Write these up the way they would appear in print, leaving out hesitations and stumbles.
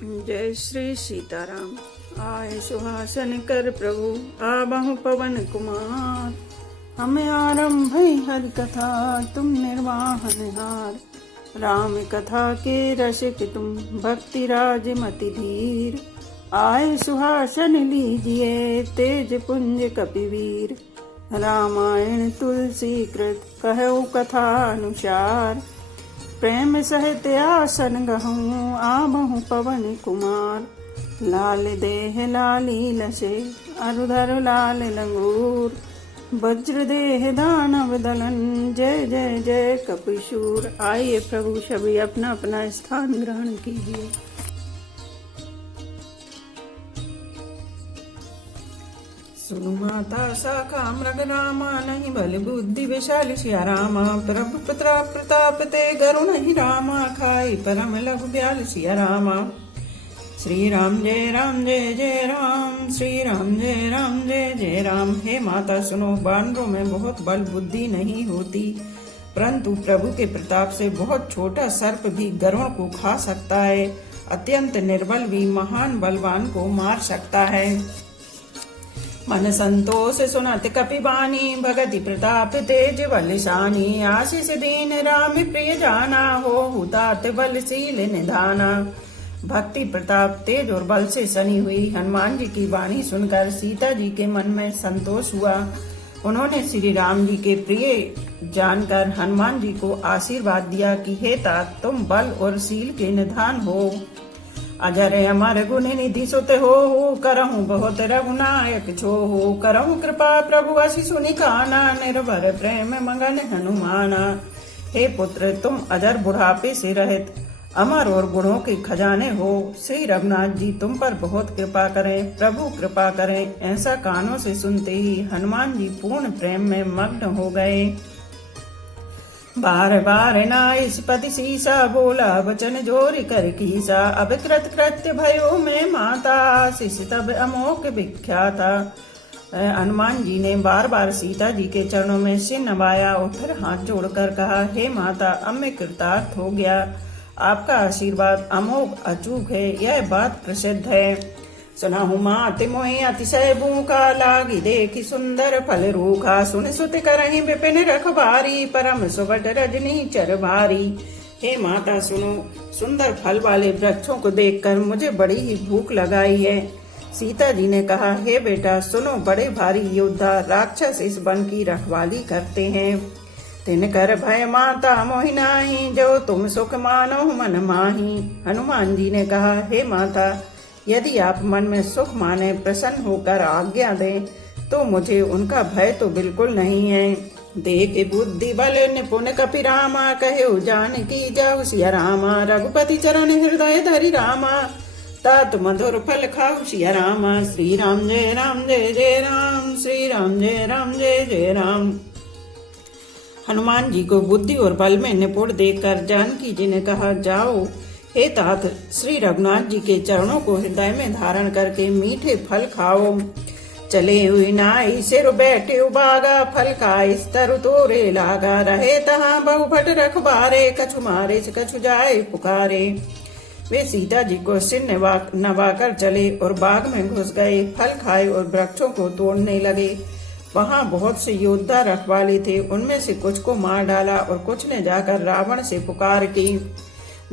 जय श्री सीताराम। आए सुहासन कर प्रभु आबहु पवन कुमार। हमें आरंभ हरि कथा तुम निर्वाहन हार। राम कथा के रसिक तुम भक्ति राज मति धीर। आए सुहासन लीजिए तेज पुंज कपिवीर। रामायण तुलसी कृत कहु कथा अनुसार। प्रेम सहित आसन गहूँ आबहु पवन कुमार। लाल देह लाली लसे अरुधर लाल लंगूर। वज्र देह दानव दलन जय जय जय कपिशूर। आइए प्रभु सभी अपना अपना स्थान ग्रहण कीजिए। सुनु माता शाखा मृग रामा नहीं बल बुद्धि विशाल सिया रामा। प्रभु प्रताप ते गरुण ही रामा खाई परम लघु ब्याल सिया रामा। श्री राम जय जय राम। श्री राम जय जय राम। हे माता सुनो, बानरों में बहुत बल बुद्धि नहीं होती, परंतु प्रभु के प्रताप से बहुत छोटा सर्प भी गरुड़ को खा सकता है। अत्यंत निर्बल भी महान बलवान को मार सकता है। मन संतोष सुनत कपिबानी भगति प्रताप तेज बलशानी। आशीष दीन राम प्रिय जाना हो हुतात बलशील निधाना। भक्ति प्रताप तेज और बल से सनी हुई हनुमान जी की वाणी सुनकर सीता जी के मन में संतोष हुआ। उन्होंने श्री राम जी के प्रिय जानकर हनुमान जी को आशीर्वाद दिया कि हे तात, तुम बल और शील के निधान हो। अजर अमर गुण निधि सुत हो करहूँ बहुत रघुनायक छो हो। करहूँ कृपा प्रभु असी सुनि काना निर्भर प्रेम मगन हनुमाना। हे पुत्र, तुम अजर बुढ़ापे से रहित अमर और गुणों के खजाने हो। श्री रघुनाथ जी तुम पर बहुत कृपा करें, प्रभु कृपा करें। ऐसा कानों से सुनते ही हनुमान जी पूर्ण प्रेम में मग्न हो गए। बार बार नाइस्पति सीसा बोला वचन जोर कर कीसा। अब कृत कृत्य भयो में माता आशीष तब अमोक विख्याता। हनुमान जी ने बार बार सीता जी के चरणों में सिर नवाया और फिर हाथ जोड़कर कहा, हे माता, अब मैं कृतार्थ हो गया। आपका आशीर्वाद अमोघ अचूक है, यह बात प्रसिद्ध है। सुनाहु मात मोहि अतिशय भूखा लागी देखी सुंदर फल रूखा। सुन सुत करहि विपिन रखबारी परम सुबट रजनी चर भारी। हे माता सुनो, सुंदर फल वाले वृक्षों को देखकर मुझे बड़ी ही भूख लगाई है। सीता जी ने कहा, हे बेटा सुनो, बड़े भारी योद्धा राक्षस इस वन की रखवाली करते हैं। तिन कर भय माता मोहि नाही जो तुम सुख मानो मन माही। हनुमान जी ने कहा, हे माता, यदि आप मन में सुख माने प्रसन्न होकर आज्ञा दें तो मुझे उनका भय तो बिल्कुल नहीं है। देख बुद्धि बल निपुण कपि रामा कहे जानकी जाऊ सिया रामा। रघुपति चरण हृदय धरि रामा तात मधुर फल खाऊ सिया रामा। श्री राम जय जय राम। श्री राम जय जय राम। हनुमान जी को बुद्धि और बल में निपुण देखकर जानकी जी ने कहा, जाओ हे तात, श्री रघुनाथ जी के चरणों को हृदय में धारण करके मीठे फल खाओ। चले हुई नाई सिर बैठे उबागा फल का इस तरु तोरे लागा। रहे तहाँ बहुभट रखबारे कछु मारे कछु जाए पुकारे। वे सीता जी को सिर नवाकर चले और बाग में घुस गए। फल खाए और वृक्षों को तोड़ने लगे। वहाँ बहुत से योद्धा रखवाले थे, उनमें से कुछ को मार डाला और कुछ ने जाकर रावण से पुकार की।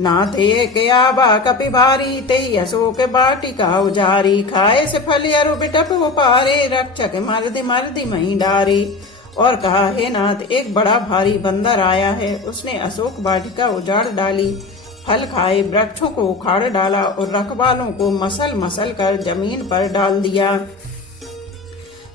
नाथ एक आबा कपि भारी ते अशोक बाटिका उजारी। खाए से फल अरु बिटप उपारे रक्षक मर्दि मही डारे। और कहा, हे नाथ, एक बड़ा भारी बंदर आया है, उसने अशोक बाटिका उजाड़ डाली। फल खाए वृक्षों को उखाड़ डाला और रखवालों को मसल मसल कर जमीन पर डाल दिया।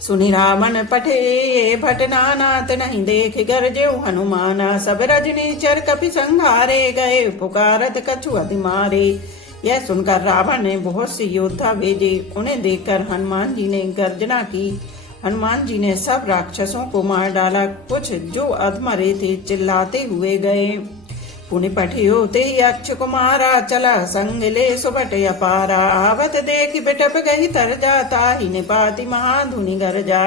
सुनि रावण पठे भट नानात नहीं देख गरजेऊ हनुमाना। सब रजनी चर कपि संघारे गए पुकारत कछु अति मारे। यह सुनकर रावण ने बहुत से योद्धा भेजे। उन्हें देखकर हनुमान जी ने गर्जना की। हनुमान जी ने सब राक्षसों को मार डाला। कुछ जो अधमरे थे चिल्लाते हुए गए। पुनि पठियो ते अक्ष कुमारा चला संग ले सुबट अपारा। आवत देख बिटप गही तर जाता ही निपाति महाधुनि गरजा।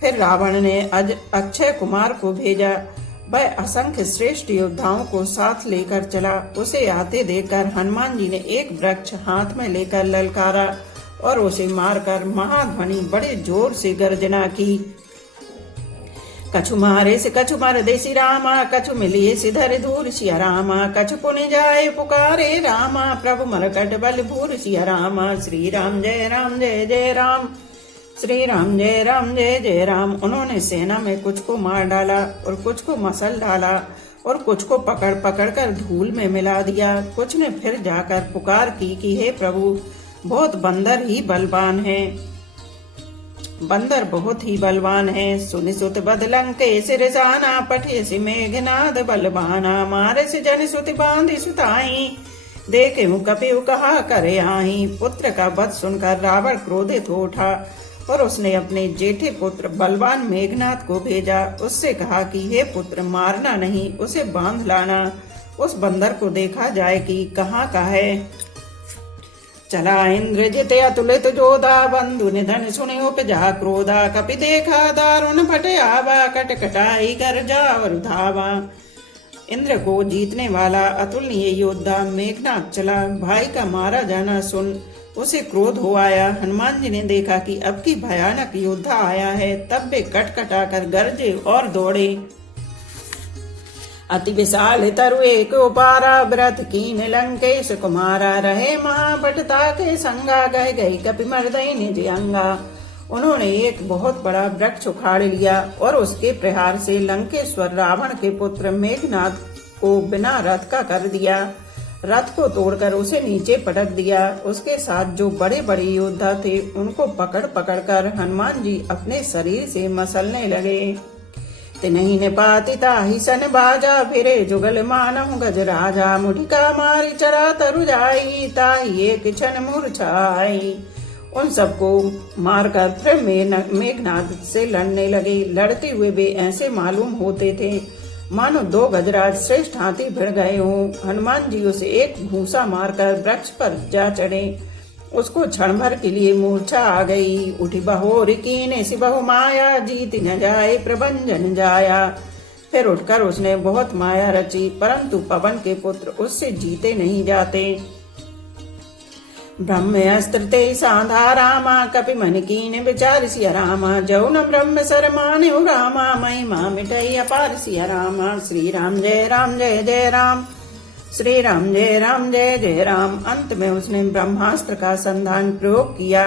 फिर रावण ने अक्षय कुमार को भेजा। वह असंख्य श्रेष्ठ योद्धाओं को साथ लेकर चला। उसे आते देखकर हनुमान जी ने एक वृक्ष हाथ में लेकर ललकारा और उसे मारकर महाध्वनि बड़े जोर से गर्जना की। कछु मारे से कछु मर देसी रामा, कछु मिलिए सिधर धूर सिया रामा, कछु पुनि जाए पुकारे रामा, प्रभु मरकट बल भूर सिया रामा। श्री राम जय राम जय जय राम, श्री राम जय राम जय जय राम। उन्होंने सेना में कुछ को मार डाला और कुछ को मसल डाला और कुछ को पकड़ पकड़ कर धूल में मिला दिया। कुछ ने फिर जाकर पुकार की कि हे प्रभु, बहुत बंदर ही बलवान है, बंदर बहुत ही बलवान है। सुनि सुत बदलंके सिरसाना, पठे से मेघनाद बलवाना, मारे से जन सुति बांधी सुताई, देखे कपिउ कहा करे आई। पुत्र का वध सुनकर रावण क्रोधित हो उठा और उसने अपने जेठे पुत्र बलवान मेघनाद को भेजा। उससे कहा कि हे पुत्र, मारना नहीं, उसे बांध लाना। उस बंदर को देखा जाए कि कहाँ का है। चला इंद्रजित अतुलित जोधा, बंधु निधन सुने उपजा क्रोधा, कपि देखा दारुण फटे आवा, कटकटाई कर जावर धावा। इंद्र को जीतने वाला अतुलनीय योद्धा मेघनाद चला। भाई का मारा जाना सुन उसे क्रोध हो आया। हनुमान जी ने देखा कि अब की भयानक योद्धा आया है, तब वे कटकटाकर गरजे और दौड़े। अति विशाल तरु एक उपारा, व्रत कीन लंकेश कुमारा, रहे महाभटता के संगा, गए गई कपि मर्दई निज अंगा। उन्होंने एक बहुत बड़ा वृक्ष उखाड़ लिया और उसके प्रहार से लंकेश्वर रावण के पुत्र मेघनाद को बिना रथ का कर दिया। रथ को तोड़कर उसे नीचे पटक दिया। उसके साथ जो बड़े बड़े योद्धा थे उनको पकड़ पकड़ कर हनुमान जी अपने शरीर से मसलने लगे। तिनहि ने पाति ताहि सन बाजा, फिरे जुगल मानहु गजराजा, मुढ़िका मारी चरा तरु जाई, ताहि एक क्षण मूर्छाई। उन सबको मारकर फिर मेघनाद से लड़ने लगे। लड़ते हुए वे ऐसे मालूम होते थे मानो दो गजराज श्रेष्ठ हाथी भिड़ गए हों। हनुमान जी उसे एक घूंसा मारकर वृक्ष पर जा चढ़े। उसको क्षण भर के लिए मूर्छा आ गई। उठी बहोर कीने सि बहु माया, जीत न जाए प्रभंजन जाया। फिर उठकर उसने बहुत माया रची, परंतु पवन के पुत्र उससे जीते नहीं जाते। ब्रह्मस्त्र ते साधा रामा, कपि मन कीन विचार सिया रामा, जौ न ब्रह्म सर मान्यु रामा, महिमा मिटई अपार सिया रामा। श्री राम जय राम जय जय राम, श्री राम जय राम जय जय राम। अंत में उसने ब्रह्मास्त्र का संधान प्रयोग किया।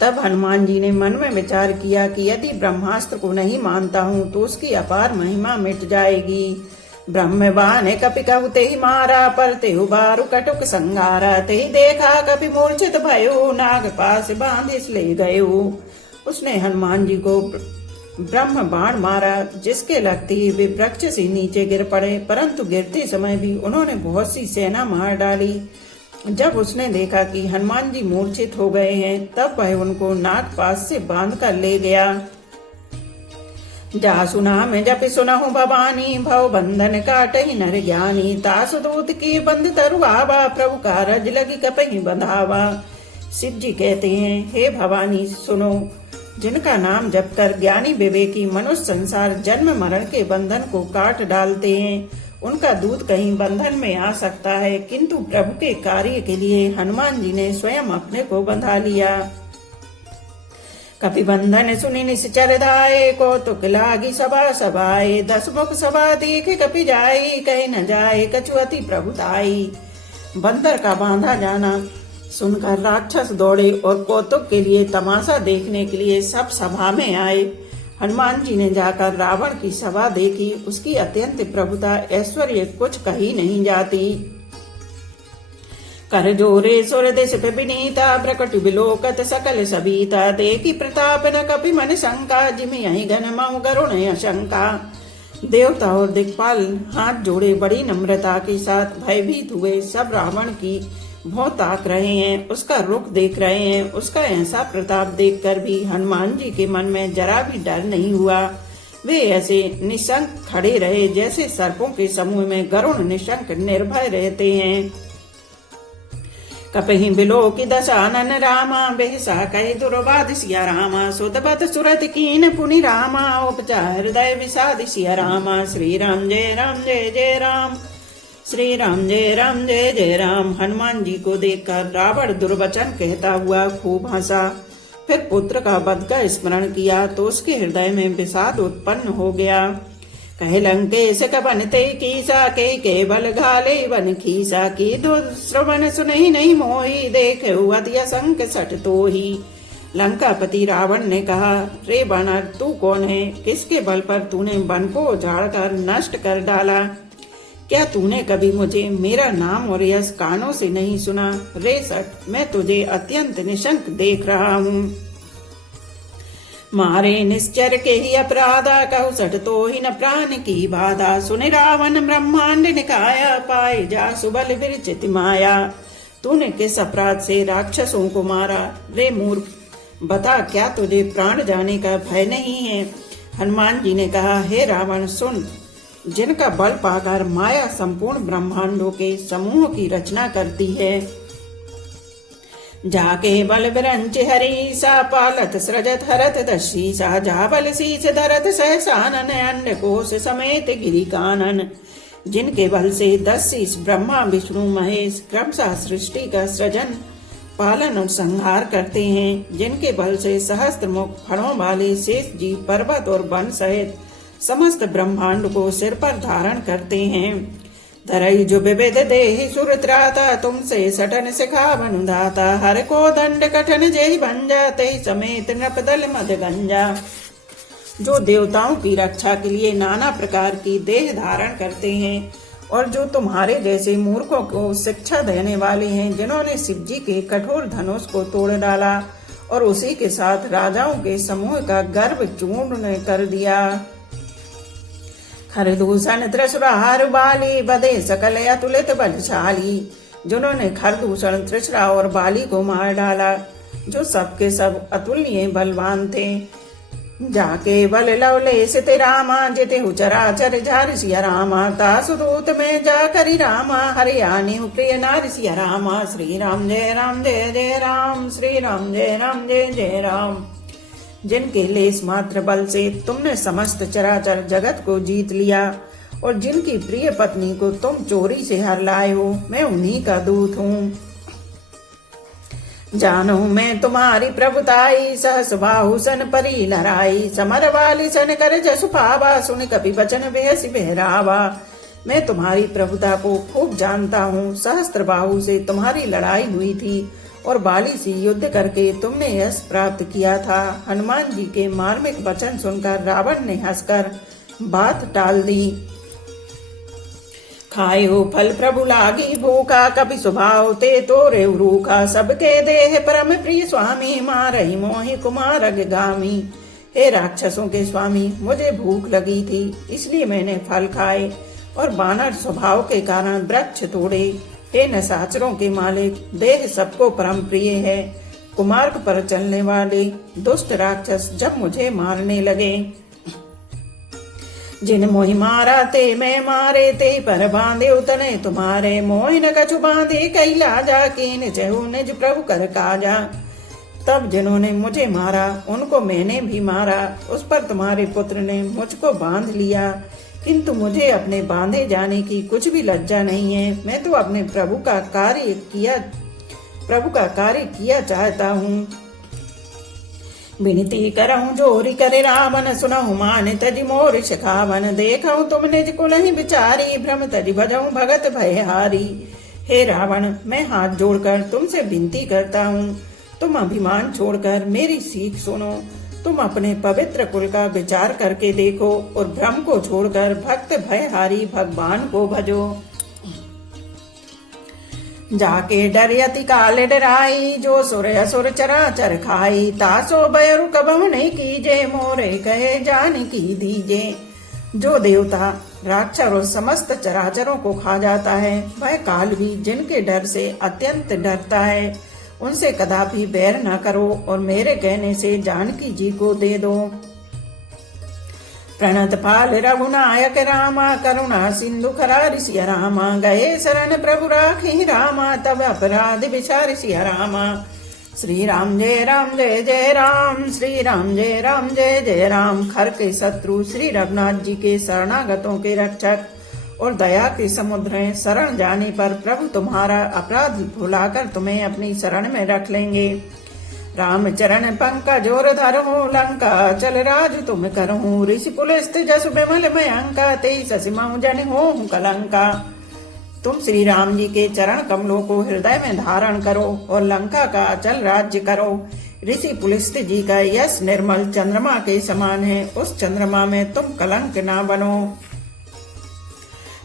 तब हनुमान जी ने मन में विचार किया कि यदि ब्रह्मास्त्र को नहीं मानता हूँ तो उसकी अपार महिमा मिट जाएगी। ब्रह्मवान कपि कहु तेहि मारा, पर तेहु बारु कटुक संगारा, तेहि देखा कपि मूर्छित भयो, नाग पास बांधिस ले गयो। उसने हनुमान जी को ब्रह्म बाण मारा, जिसके लगते ही वे वृक्ष से नीचे गिर पड़े, परंतु गिरते समय भी उन्होंने बहुत सी सेना मार डाली। जब उसने देखा कि हनुमान जी मूर्छित हो गए हैं, तब वह उनको नाग पास से बांध कर ले गया। जासु नाम जपि सुनहु भवानी, भव बंधन काटहि नर ज्ञानी, तासु दूत की बंध तरुआवा, प्रभु कारज लगी कपहि बंधावा। शिव जी कहते हैं, हे भवानी सुनो, जिनका नाम जप कर ज्ञानी विवेकी मनुष्य संसार जन्म मरण के बंधन को काट डालते हैं, उनका दूत कहीं बंधन में आ सकता है, किंतु प्रभु के कार्य के लिए हनुमान जी ने स्वयं अपने को बंधा लिया। कपि बंधन सुनि निश्चर धाये, कौतुक लागी सभा सभाए, 10 मुख सभा देखे कपि जाई, कहीं न जाए कछु अति प्रभुताई। बंदर का बांधा जाना सुनकर राक्षस दौड़े और कौतुक के लिए तमाशा देखने के लिए सब सभा में आए। हनुमान जी ने जाकर रावण की सभा देखी। उसकी अत्यंत प्रभुता ऐश्वर्य कुछ कही नहीं जाती। कर जोरे सुर देश पे विनीता, प्रकट विलोकत सकल सबीता, देखी प्रताप न कपि मन शंका, जिमि यही घन मऊ गरुण शंका। देवता और दिक्पाल हाथ जोड़े बड़ी नम्रता के साथ भयभीत हुए सब रावण की भौं ताक रहे हैं, उसका रुख देख रहे हैं। उसका ऐसा प्रताप देखकर भी हनुमान जी के मन में जरा भी डर नहीं हुआ। वे ऐसे निशंक खड़े रहे जैसे सर्पों के समूह में गरुण निशंक निर्भय रहते हैं। कपहि बिलो की दशानन रामा बेहसा कहे दुर्बाद सिया रामा सुदबत सुरत कीन पुनि रामा उपजा हृदय विषाद सिया रामा। श्री राम जय राम जय जय राम, श्री राम जय राम जय जय राम। हनुमान जी को देखकर रावण दुर्वचन कहता हुआ खूब हंसा। फिर पुत्र का वध का स्मरण किया तो उसके हृदय में विषाद उत्पन्न हो गया। कहे लंकेश कवन ते कीसा के केवल घाले वन खीसा की दो श्रवण सुनहि नहीं मोही देखे अति असंक सठ तो ही। लंकापति रावण ने कहा, रे वानर तू कौन है? किसके बल पर तूने वन को उजाड़ कर नष्ट कर डाला? क्या तूने कभी मुझे मेरा नाम और यश कानों से नहीं सुना? रे सठ, मैं तुझे अत्यंत निशंक देख रहा हूँ। मारे निश्चर के ही अपराधा कहु सठ तो ही न प्राण की बाधा। सुने रावण ब्रह्मांड निकाया पाए जा सुबल विरचित माया। तूने किस अपराध से राक्षसों को मारा? रे मूर्ख, बता क्या तुझे प्राण जाने का भय नहीं है? हनुमान जी ने कहा, हे रावण सुन, जिनका बल पाकर माया संपूर्ण ब्रह्मांडों के समूह की रचना करती है। जाके बल विरंच हरी सा पालत सृजत हरत दशी सा। जा बल शीस धरत सहसानन अंड कोश समेत गिरि कानन। जिनके बल से 10 शीस ब्रह्मा विष्णु महेश क्रमशः सृष्टि का सृजन पालन और संहार करते हैं। जिनके बल से सहस्त्र मुख फणों वाले शेष जीव पर्वत और वन सहित समस्त ब्रह्मांड को सिर पर धारण करते हैं। धरई जो विविध देहि सुर त्राता तुमसे सटन सिखावन दाता। हर को दंड कठन जय भंजा तय समेत नृपदल मद गंजा। जो देवताओं की रक्षा के लिए नाना प्रकार की देह धारण करते हैं और जो तुम्हारे जैसे मूर्खों को शिक्षा देने वाले हैं, जिन्होंने शिव जी के कठोर धनुष को तोड़ डाला और उसी के साथ राजाओं के समूह का गर्व चूर्ण कर दिया। खरदूषण त्रिशुराहार बाली बदे सकल अतुलित बलशाली। जिन्होंने खरदूषण त्रिशुरा और बाली को मार डाला, जो सबके सब अतुलनीय बलवान थे। जाके बल लवले सित रामा जिते चराचर झार सिया रामा। तासुदूत में जा करी रामा हरियाणी प्रिय नार सिया रामा। श्री राम जय राम जय जय राम, श्री राम जय राम जय जय राम। जिनके लेस मात्र बल से तुमने समस्त चराचर जगत को जीत लिया और जिनकी प्रिय पत्नी को तुम चोरी से हर लाए हो, मैं उन्हीं का दूत हूँ। जानो मैं तुम्हारी प्रभुताई सहस बाहु सन परी लहराई। समर वाली सन कर जसु पावा सुन कपि वचन बेहसी बहरावा। मैं तुम्हारी प्रभुता को खूब जानता हूँ। सहस्त्र बाहु से तुम्हारी लड़ाई हुई थी और बाली से युद्ध करके तुमने यश प्राप्त किया था। हनुमान जी के मार्मिक वचन सुनकर रावण ने हंसकर बात टाल दी। खायो फल प्रभु लागी भूखा कभी स्वभाव ते तोरे रूखा। सबके देह परम प्रिय स्वामी मारही मोहि कुमार गामी। हे राक्षसों के स्वामी, मुझे भूख लगी थी इसलिए मैंने फल खाए और बानर स्वभाव के कारण वृक्ष तोड़े। हे निशाचरों के मालिक, देह सबको परम प्रिय है। कुमार्ग पर चलने वाले दुष्ट राक्षस जब मुझे मारने लगे, जिन मोहि मारा ते मैं मारे ते पर बांधे उतने तुम्हारे। मोहि न कछु बांधे कैला जा कीन चहु निज प्रभु कर काजा। तब जिन्होंने मुझे मारा उनको मैंने भी मारा। उस पर तुम्हारे पुत्र ने मुझको बांध लिया, किंतु मुझे अपने बांधे जाने की कुछ भी लज्जा नहीं है। मैं तो अपने प्रभु का कार्य किया चाहता हूँ। विनती करहूँ जोरी करे रावण सुनहु मान तज मोर शिखावन। देखहु तुम निज कुलहि विचारी भ्रम तज भजहु भगत भयहारी। हे रावण, मैं हाथ जोड़कर तुमसे विनती करता हूँ, तुम अभिमान छोड़कर मेरी सीख सुनो। तुम अपने पवित्र कुल का विचार करके देखो और भ्रम को छोड़कर भक्त भयहारी भगवान को भजो। जाके डरियति काल डराई जो सुर असुर चराचर खाई। तासो बयरु कबहु नहीं कीजे मोरे कहे जान की दीजे। जो देवता राक्षस और समस्त चराचरों को खा जाता है, वह काल भी जिनके डर से अत्यंत डरता है, उनसे कदापि बैर न करो और मेरे कहने से जानकी जी को दे दो। प्रणत पाल रघुनायक रामा करुणा सिंधु खरारि सिया रामा गए शरण प्रभु राखी रामा तब अपराध विचार सिया रामा। श्री राम जय जय राम, श्री राम जय जय राम। खर के शत्रु श्री रघुनाथ जी के शरणागतों के रक्षक और दया के समुद्र हैं। शरण जाने पर प्रभु तुम्हारा अपराध भुलाकर तुम्हें अपनी शरण में रख लेंगे। राम चरण पंकज जोर धरहूं लंका चल राज तुम करहूं। ऋषि पुलिस्त जसु विमल मयंका तेई ससिमऊ जन होहूं कलंका। तुम श्री राम जी के चरण कमलों को हृदय में धारण करो और लंका का अचल राज्य करो। ऋषि पुलिस्त जी का यश निर्मल चंद्रमा के समान है, उस चंद्रमा में तुम कलंक ना बनो।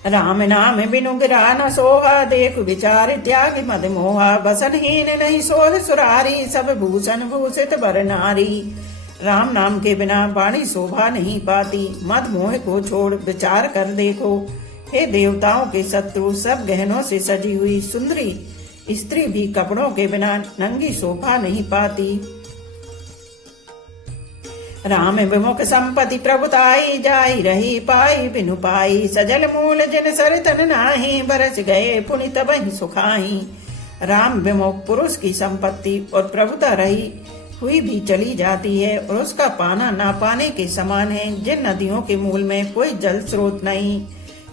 राम नाम बिनु गिरा न सोहा देख विचार त्याग मद मोहा। बसनहीन नहीं सोह सुरारी सब भूषण भूषित बर नारी। राम नाम के बिना वाणी शोभा नहीं पाती, मद मोह को छोड़ विचार कर देखो। हे देवताओं के शत्रु सब गहनों से सजी हुई सुंदरी स्त्री भी कपड़ों के बिना नंगी शोभा नहीं पाती। राम विमुख संपत्ति प्रभुताई जाई रही पाई बिनु पाई। सजल मूल जिन सरतन नाही बरस गए पुनि तबहि सुखाई। राम विमुख पुरुष की संपत्ति और प्रभुता रही हुई भी चली जाती है और उसका पाना ना पाने के समान है। जिन नदियों के मूल में कोई जल स्रोत नहीं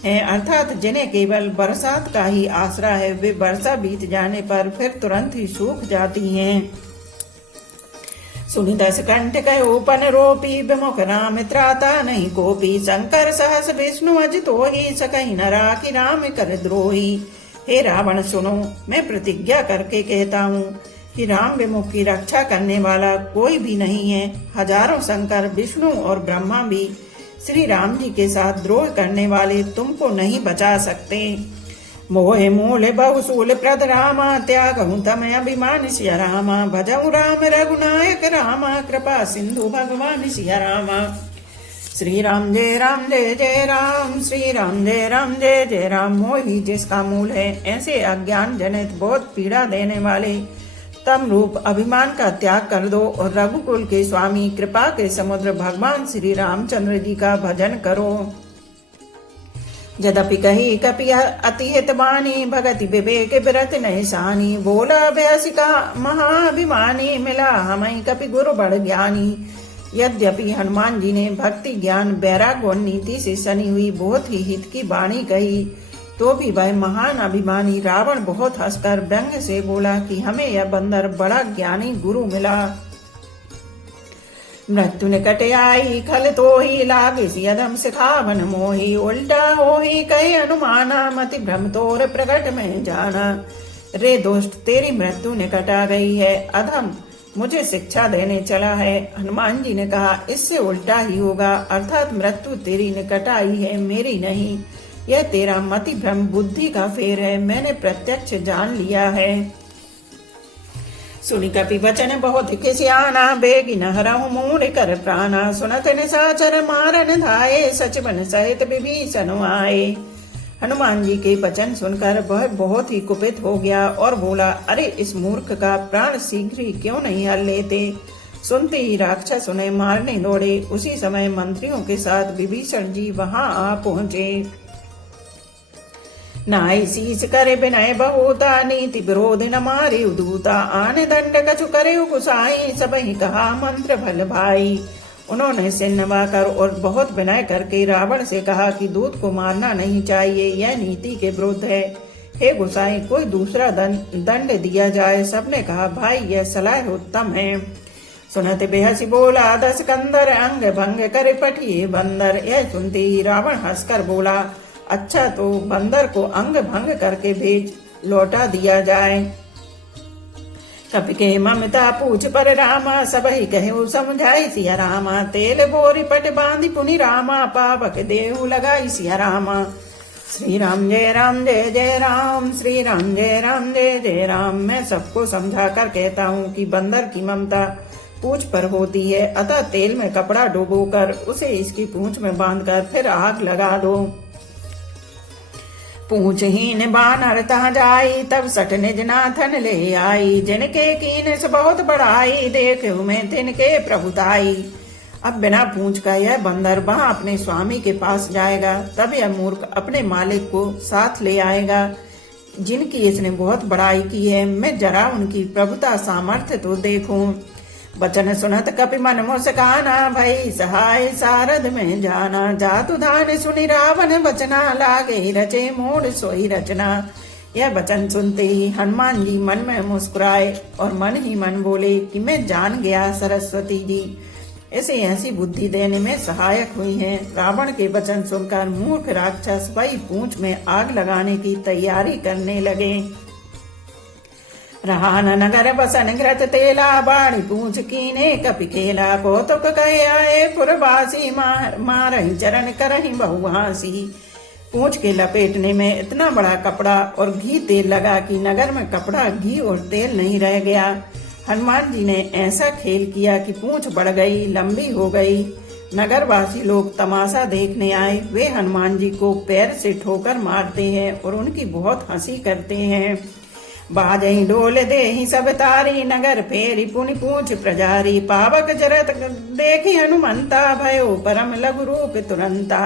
है, अर्थात जिन्हें केवल बरसात का ही आसरा है, वे वर्षा बीत जाने पर फिर तुरंत ही सूख जाती हैं। सुनि दस कंठ कहो पन रोपी विमुख राम त्राता नहीं कोपी। शंकर सहस विष्णु अजितो ही सकहि न राखी राम कर द्रोही। हे रावण सुनो, मैं प्रतिज्ञा करके कहता हूँ कि राम विमुख की रक्षा करने वाला कोई भी नहीं है। हजारों शंकर विष्णु और ब्रह्मा भी श्री राम जी के साथ द्रोह करने वाले तुमको नहीं बचा सकते। मोहे मूल बहुसूल प्रद रामा त्यागहूं तम अभिमान सिया रामा। भजऊ राम रघुनायक रामा कृपा सिंधु भगवान सिया रामा। श्री राम जय जय राम, श्री राम जय जय राम। मोही जिसका मूल है, ऐसे अज्ञान जनित बहुत पीड़ा देने वाले तम रूप अभिमान का त्याग कर दो और रघुकुल के स्वामी कृपा के समुद्र भगवान श्री रामचंद्र जी का भजन करो। यद्यपि कही कपि अति हित बानी भगति विवेक बिरत नहीं सानी। बोला भयसि का महाभिमानी मिला हमें कपि गुरु बड़ ज्ञानी। यद्यपि हनुमान जी ने भक्ति ज्ञान वैराग्य और नीति से सनी हुई बहुत ही हित की वाणी कही, तो भी वह महान अभिमानी रावण बहुत हंसकर व्यंग से बोला कि हमें यह बंदर बड़ा ज्ञानी गुरु मिला। मृत्यु निकट आई खल तो ही लागे यदम सिखावन मोही। उल्टा हो ही कहे अनुमाना मति भ्रम तोर प्रकट में जाना। रे दोस्त, तेरी मृत्यु निकट आ गई है, अधम मुझे शिक्षा देने चला है। हनुमान जी ने कहा, इससे उल्टा ही होगा, अर्थात मृत्यु तेरी निकट आई है, मेरी नहीं। यह तेरा मति भ्रम बुद्धि का फेर है, मैंने प्रत्यक्ष जान लिया है। सुनि कपि वचन बहुत किसियाना बेगी न हरहु मूढ़ कर प्राणा। सुनत निशाचर मारन धाये सचिवन सहित विभीषण आए। हनुमान जी के वचन सुनकर वह बहुत ही कुपित हो गया और बोला, अरे इस मूर्ख का प्राण शीघ्र ही क्यों नहीं हल लेते। सुनते ही राक्षस उन्हें मारने दौड़े। उसी समय मंत्रियों के साथ विभीषण जी वहां आ पहुंचे। नाई शीस करे विनय बहुता नीति विरोध न मारे उदूता। आन दंड कछु करे कुसाई सबहि कहा मंत्र भल भाई। उन्होंने सिर नवाकर और बहुत विनय करके रावण से कहा कि दूत को मारना नहीं चाहिए, यह नीति के विरुद्ध है। हे गुसाई, कोई दूसरा दंड दिया जाए। सबने कहा, भाई यह सलाह उत्तम है। सुनत बेहसी बोला दस कंदर अंग भंग करे पठिए बंदर। यह सुनते ही रावण हंसकर बोला, अच्छा तो बंदर को अंग भंग करके भेज लौटा दिया जाए। कपि के ममता पूछ पर रामा सबहि कहे समझाई सिया रामा। तेल बोरी पट बांधी पुनि रामा पावक देहु लगाई सिया रामा। श्री राम जय जय राम, श्री राम जय जय राम। मैं सबको समझा कर कहता हूँ कि बंदर की ममता पूंछ पर होती है, अतः तेल में कपड़ा डुबोकर उसे इसकी पूंछ में बांधकर फिर आग लगा दो। पूंछहीन बानर तहाँ जाई तब सठ निज नाथन ले आई। जिनके कीन से बहुत बड़ाई देख में तिनके प्रभुताई। अब बिना पूंछ का यह बंदर वहां अपने स्वामी के पास जाएगा, तब यह मूर्ख अपने मालिक को साथ ले आएगा जिनकी इसने बहुत बड़ाई की है। मैं जरा उनकी प्रभुता सामर्थ्य तो देखूं। बचन सुनत कपि मन मुस्काना, भई सहाय सारद में जाना। जातु धान सुनि रावण बचना, लागे रचे मोड़ सोई रचना। यह वचन सुनते ही हनुमान जी मन में मुस्कुराए और मन ही मन बोले कि मैं जान गया सरस्वती जी ऐसे ऐसी बुद्धि देने में सहायक हुई हैं। रावण के वचन सुनकर मूर्ख राक्षस वही पूंछ में आग लगाने की तैयारी करने लगे। रहा न नगर बसन घृत तेला, बाणी पूंछ कीने कपि खेला। कौतुक कहे आए पुरवासी, मारहि चरण करहि बहुहासी। पूंछ के लपेटने में इतना बड़ा कपड़ा और घी तेल लगा कि नगर में कपड़ा, घी और तेल नहीं रह गया। हनुमान जी ने ऐसा खेल किया कि पूंछ बढ़ गई, लंबी हो गई। नगरवासी लोग तमाशा देखने आए। वे हनुमान जी को पैर से ठोकर मारते हैं और उनकी बहुत हंसी करते हैं। बाजई ढोल देहि सब तारी, नगर फेरी पुनि पूंछ प्रजारी। पावक जरत देखी हनुमंता, भयो परम लघु रूप तुरंता।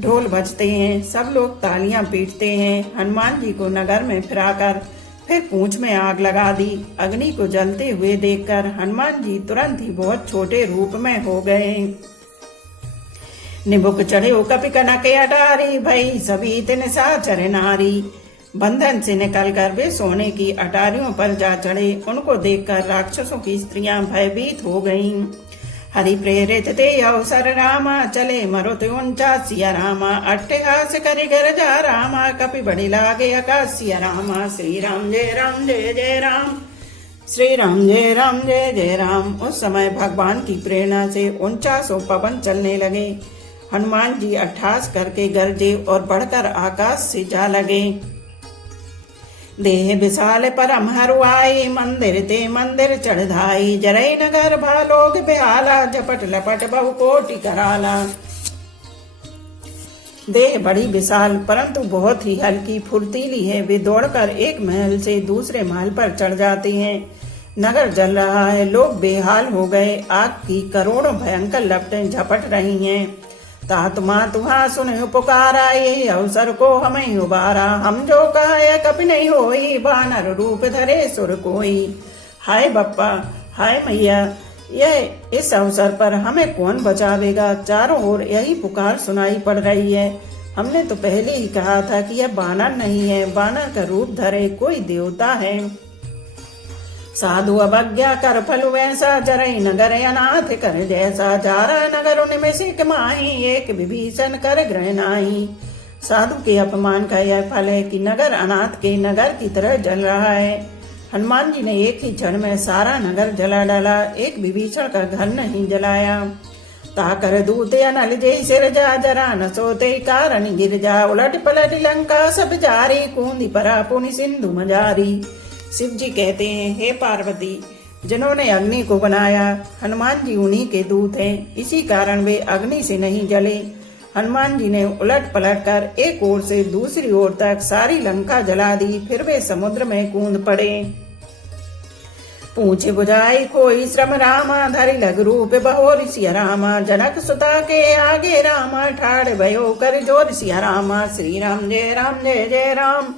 ढोल बजते हैं, सब लोग तालियां पीटते हैं। हनुमान जी को नगर में फिराकर फिर पूंछ में आग लगा दी। अग्नि को जलते हुए देखकर हनुमान जी तुरंत ही बहुत छोटे रूप में हो गए। निबुक चढ़े कपि कनक अटारी, भई सभी तिन साचर नारी। बंधन से निकलकर वे सोने की अटारियों पर जा चढ़े। उनको देखकर राक्षसों की स्त्रियां भयभीत हो गईं। हरि प्रेरित ते अवसर रामा, चले मरुत 49 रामा। अट्टहास करि गरजा रामा, कपि बड़ी लागे अकासिया रामा। श्री राम जय राम जय जय राम, श्री राम जय राम जय जय राम। उस समय भगवान की प्रेरणा से 49 पवन चलने लगे। हनुमान जी अट्ठास करके गरजे और बढ़कर आकाश से जा लगे। देह विशाल परम हरुआई, मंदिर ते मंदिर चढ़धाई। जरई नगर भालोग बेहाला, झपट लपट बहु कोटि कराला। देह बड़ी विशाल परंतु बहुत ही हल्की फुर्तीली है। वे दौड़कर एक महल से दूसरे महल पर चढ़ जाते हैं। नगर जल रहा है, लोग बेहाल हो गए। आग की करोड़ों भयंकर लपटें झपट रही हैं। तात तुहा सुन पुकारा, ये अवसर को हमें उबारा। हम जो कहा कपि नहीं होई, बानर रूप धरे सुर कोई। हाय बप्पा, हाय मैया, यह इस अवसर पर हमें कौन बचावेगा। चारों ओर यही पुकार सुनाई पड़ रही है। हमने तो पहले ही कहा था कि यह बानर नहीं है, बानर का रूप धरे कोई देवता है। साधु अवज्ञा कर फल वैसा, जरई नगर अनाथ कर जैसा। जारा नगर उनमें माही, एक विभीषण कर ग्रह नाही। साधु के अपमान का यह फल है कि नगर अनाथ के नगर की तरह जल रहा है। हनुमान जी ने एक ही क्षण में सारा नगर जला डाला, एक विभीषण का घर नहीं जलाया। ताकर दूते अनल जय सिर जा, जरा न सोते कारण गिर जा। उलट पलट लंका सब जारी, कूंदी परा पुनि सिंधु मजारी। शिव जी कहते हैं, हे पार्वती, जिन्होंने अग्नि को बनाया हनुमान जी उन्हीं के दूत हैं, इसी कारण वे अग्नि से नहीं जले। हनुमान जी ने उलट पलट कर एक ओर से दूसरी ओर तक सारी लंका जला दी। फिर वे समुद्र में कूद पड़े। पूछे बुझाई कोई श्रम रामा, धरि लघु रूप बहोर सिया रामा। जनक सुता के आगे रामा, ठाड़ भयो कर जोर सिया रामा। श्री राम जय राम जय जय राम,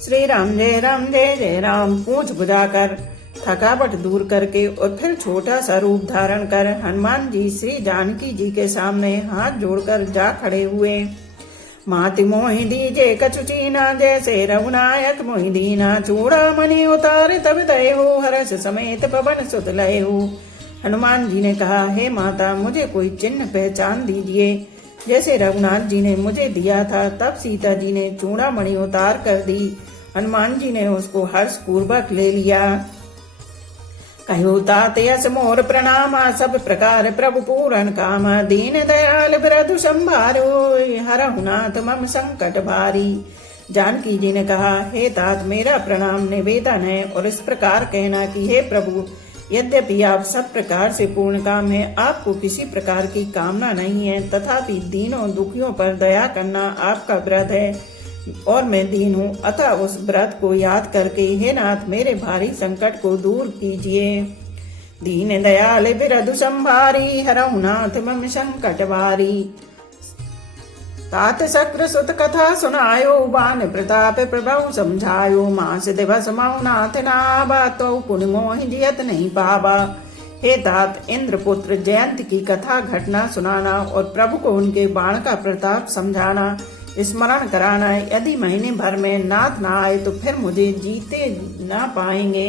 श्री राम जय राम जय जय राम। पूंछ बुझाकर थकावट दूर करके और फिर छोटा सा रूप धारण कर हनुमान जी श्री जानकी जी के सामने हाथ जोड़कर जा खड़े हुए। माति मोहि दीजे कछु चीना, जैसे रघुनायक मोहि दीना। चूड़ा मणि उतार तब दये हो, हर्ष समेत पवन सुत लय हो। हनुमान जी ने कहा, हे माता, मुझे कोई चिन्ह पहचान दीजिए। जैसे रघुनाथ जी ने मुझे दिया था, तब सीता जी ने चूड़ामणि उतार कर दी। हनुमान जी ने उसको हर्ष पूर्वक ले लिया। कहो तात यस मोर प्रणामा, सब प्रकार प्रभु पूरन कामा। दीन दयाल बिरधु संभारो, हरहु नाथ मम संकट भारी। जानकी जी ने कहा, हे तात, मेरा प्रणाम निवेदन है और इस प्रकार कहना कि हे प्रभु, यद्यपि आप सब प्रकार से पूर्ण काम है, आपको किसी प्रकार की कामना नहीं है, तथापि दीनों दुखियों पर दया करना आपका व्रत है और मैं दीन हूँ। अतः उस व्रत को याद करके हे नाथ, मेरे भारी संकट को दूर कीजिए। दीन दयाल बिरधु संभारी, हरऊ नाथ मम संकट भारी। तात शक्र सुत कथा सुनायो, बान प्रताप प्रभु समझायो। मास दिवस मऊ नाथ नाबा, तो पुन मोहि जियत नहीं पाबा। हे तात, इंद्रपुत्र जयंत की कथा घटना सुनाना और प्रभु को उनके बाण का प्रताप समझाना, स्मरण कराना। यदि महीने भर में नाथ ना आए तो फिर मुझे जीते ना पाएंगे।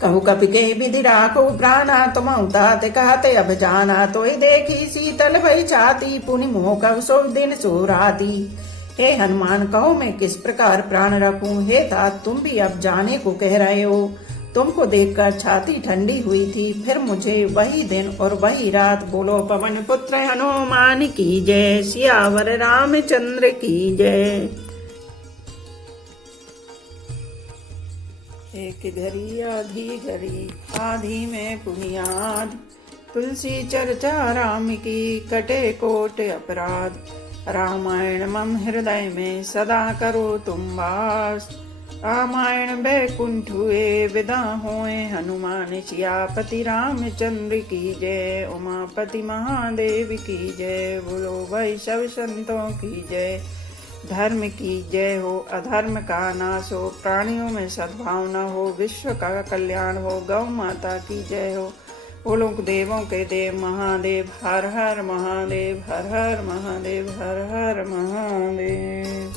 कहु कपि के विधि राखो प्राणा, तुम तात कहते अब जाना। तो देखी शीतल भई छाती, पुनि मोह कब सो दिन सो राती। हे हनुमान, कहो मैं किस प्रकार प्राण रखूं। हे तात, तुम भी अब जाने को कह रहे हो। तुमको देखकर छाती ठंडी हुई थी, फिर मुझे वही दिन और वही रात। बोलो पवन पुत्र हनुमान की जय, सियावर रामचंद्र की जय। एक घड़ी आधी में पुनियाद, तुलसी चर्चा राम की कटे कोट अपराध। रामायण मम हृदय में सदा करो तुम वास, रामायण बैकुंठ हुए विदा होए हनुमान। सियापति रामचंद्र की जय, उमापति महादेव की जय। बोलो भाई सब संतों की जय। धर्म की जय हो, अधर्म का नाश हो, प्राणियों में सद्भावना हो, विश्व का कल्याण हो। गौ माता की जय हो। बोलो देवों के देव महादेव, हर हर महादेव, हर हर महादेव, हर हर महादेव।